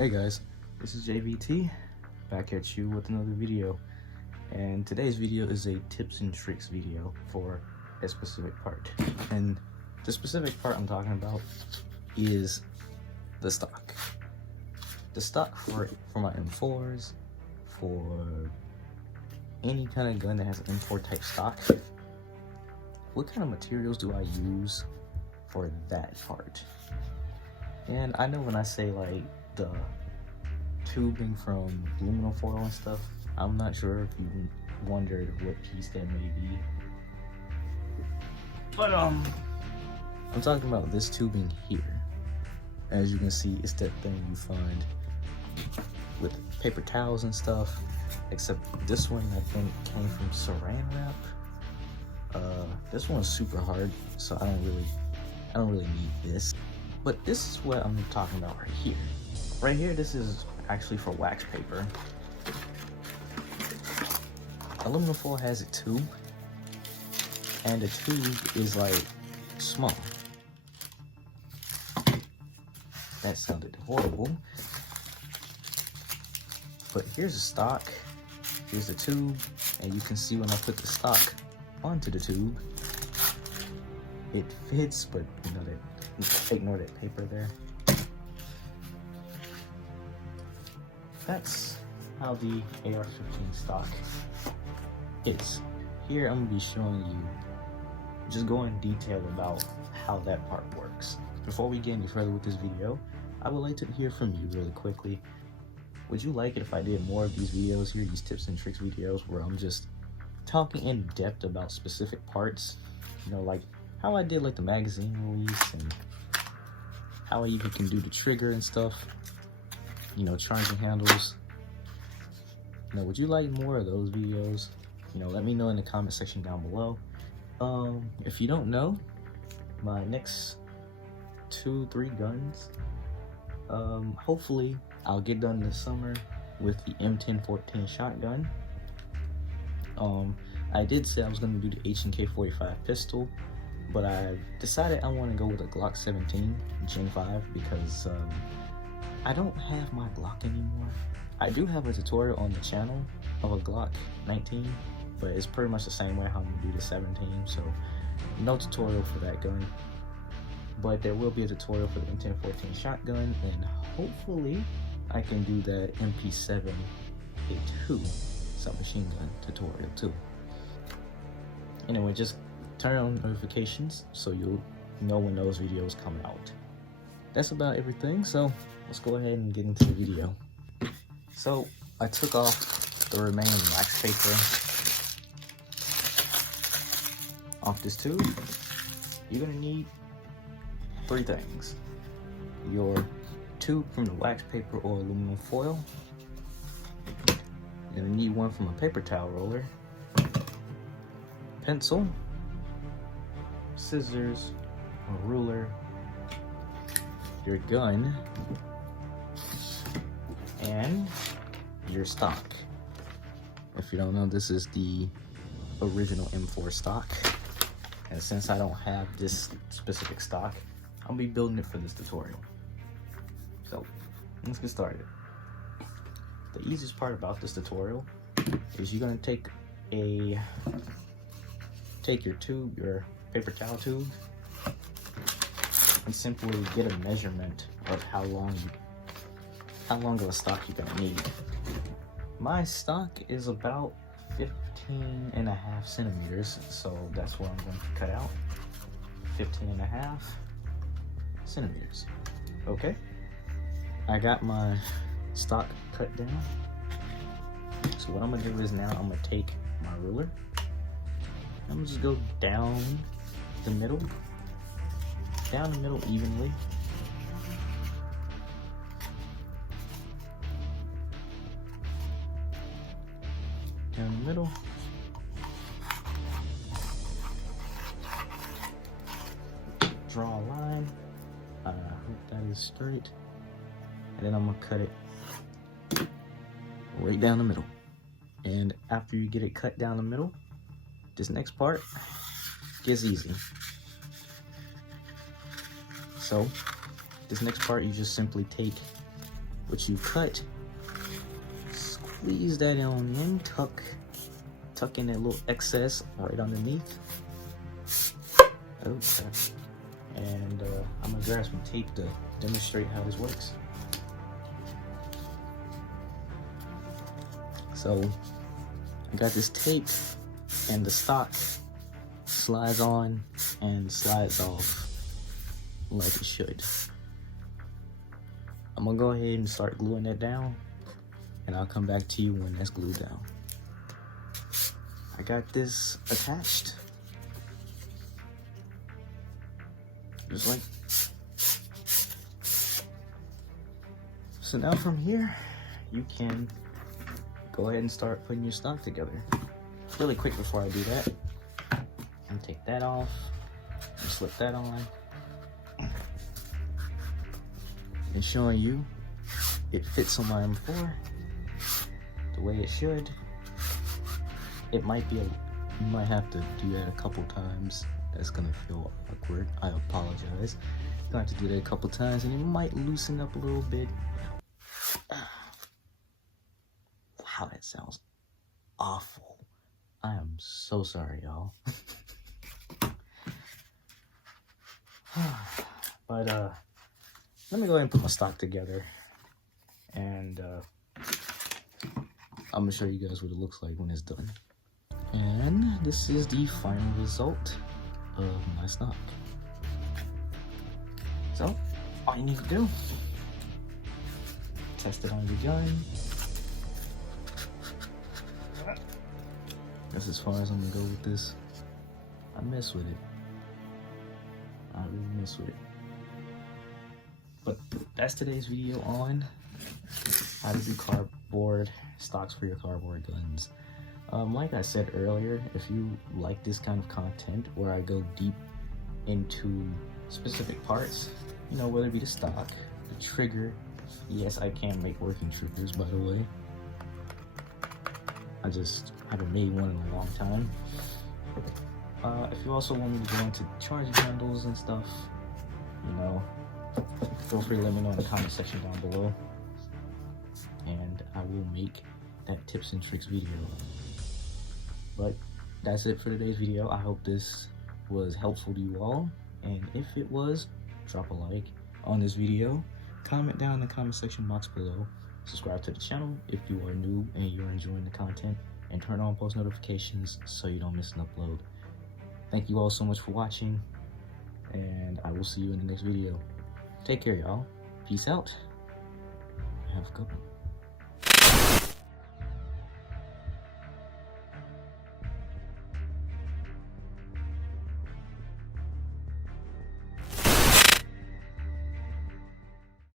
Hey guys, this is JVT back at you with another video, and today's video is a tips and tricks video for a specific part. And the specific part I'm talking about is the stock. The stock for my M4s, for any kind of gun that has an M4 type stock. What kind of materials do I use for that part? And I know when I say like the tubing from aluminum foil and stuff, I'm not sure if you wondered what piece that may be, but I'm talking about this tubing here. As you can see, it's that thing you find with paper towels and stuff, except this one I think came from saran wrap. This one's super hard, so I don't really need this. But this is what I'm talking about right here. Right here, this is actually for wax paper. Aluminum foil has a tube, and the tube is like small. That sounded horrible. But here's the stock, here's the tube, and you can see when I put the stock onto the tube, it fits, but you know that, ignore that paper there. That's how the AR-15 stock is. Here I'm gonna be showing you, just go in detail about how that part works. Before we get any further with this video, I would like to hear from you really quickly. Would you like it if I did more of these videos here, these tips and tricks videos, where I'm just talking in depth about specific parts? You know, like how I did like the magazine release, and how I even can do the trigger and stuff. You know, charging handles. You know, would you like more of those videos? You know, let me know in the comment section down below. If you don't know, my next 2-3 guns, hopefully I'll get done this summer with the M1014 shotgun. I did say I was going to do the H&K 45 pistol, but I've decided I want to go with a Glock 17 Gen 5 because I don't have my Glock anymore. I do have a tutorial on the channel of a Glock 19, but it's pretty much the same way how I'm gonna do the 17, so no tutorial for that gun. But there will be a tutorial for the M1014 shotgun, and hopefully I can do that MP7A2 submachine gun tutorial too. Anyway, just turn on notifications so you'll know when those videos come out. That's about everything, so let's go ahead and get into the video. So I took off the remaining wax paper off this tube. You're gonna need 3 things: your tube from the wax paper or aluminum foil, you're gonna need one from a paper towel roller, pencil, scissors, a ruler, your gun, and your stock. If you don't know, this is the original M4 stock, and since I don't have this specific stock, I'll be building it for this tutorial. So let's get started. The easiest part about this tutorial is you're going to take your tube, your paper towel tube, and simply get a measurement of how long of a stock you're gonna need. My stock is about 15.5 centimeters, so that's what I'm going to cut out. 15.5 centimeters. Okay, I got my stock cut down. So what I'm gonna do is now I'm gonna take my ruler. I'm gonna just go down the middle evenly. Down the middle. Draw a line. I hope that is straight. And then I'm gonna cut it right down the middle. And after you get it cut down the middle, this next part gets easy. So this next part, you just simply take what you cut, squeeze that on in, tuck in that little excess right underneath. Okay. And I'm gonna grab some tape to demonstrate how this works. So I got this tape, and the stock slides on and slides off like it should. I'm gonna go ahead and start gluing that down, and I'll come back to you when that's glued down. I got this attached, just like so. Now from here, you can go ahead and start putting your stock together. Really quick before I do that, and take that off and slip that on, and showing you it fits on my M4 the way it should. It might be you might have to do that a couple times. That's gonna feel awkward. I apologize. You're gonna have to do that a couple times, and it might loosen up a little bit. Wow, that sounds awful. I am so sorry, y'all. But let me go ahead and put my stock together, and I'm gonna show you guys what it looks like when it's done. And this is the final result of my stock. So all you need to do, test it on your gun. That's as far as I'm gonna go with this. I mess with it. I really mess with it. But that's today's video on how to do cardboard stocks for your cardboard guns. Like I said earlier, if you like this kind of content where I go deep into specific parts, you know, whether it be the stock, the trigger. Yes, I can make working triggers, by the way. I just haven't made one in a long time. If you also want me to go into charge handles and stuff, you know, feel free to let me know in the comment section down below, and I will make that tips and tricks video. But that's it for today's video. I hope this was helpful to you all, and if it was, drop a like on this video, comment down in the comment section box below, subscribe to the channel if you are new and you're enjoying the content, and turn on post notifications so you don't miss an upload. Thank you all so much for watching, and I will see you in the next video. Take care, y'all. Peace out. Have a good one.